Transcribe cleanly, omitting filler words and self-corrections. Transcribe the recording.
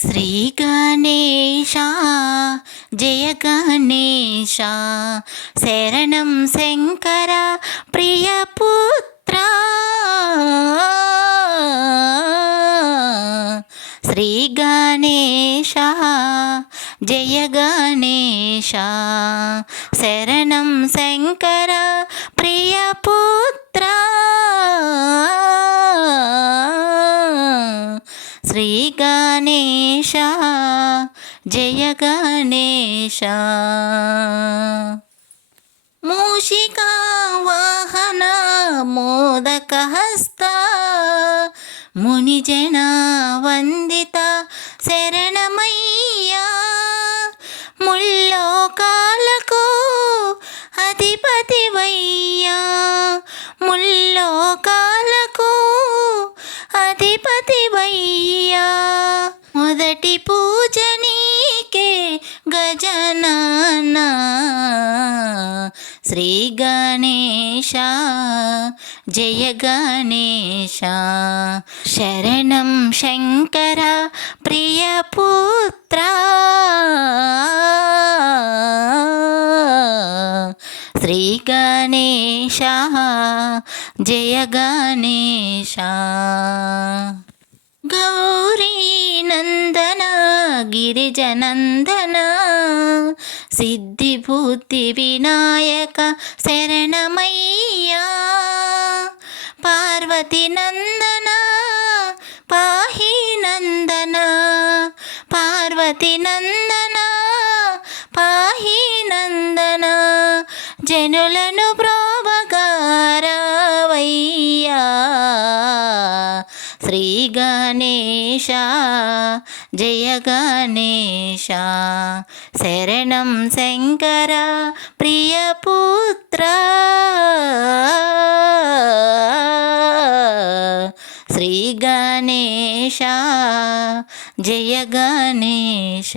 శ్రీ గణేశ జయ గణేశ శరణం శంకర ప్రియపుత్ర శ్రీ గణేశ జయ గణేశ శరణం శంకర ప్రియపుత్ర శ్రీ గణేశ జయ గణేశ మూషికా వాహన మోదక హస్త మునిజన వందిత శరణమయ్యా ముల్లోకాలకు అధిపతివయ్యా ముల్లోకాలకు అధిపతివయ్యా మొదటి పూజ నీకే గజనన శ్రీ గణేశ జయ గణేశ శరణం శంకర ప్రియపుత్ర శ్రీ గణేశ జయ గణేశ గౌరీ నందన గిరిజనందన సిద్ధిబుద్ధి వినాయక శరణమయ్యా పార్వతి నందన పాహి నందన పార్వతి నందన పాహి నందన జనులను బ్రోవగారవయ్యా శ్రీ గణేశ జయ గణేశ శరణం శంకర ప్రియపుత్ర శ్రీ గణేశ జయ గణేశ.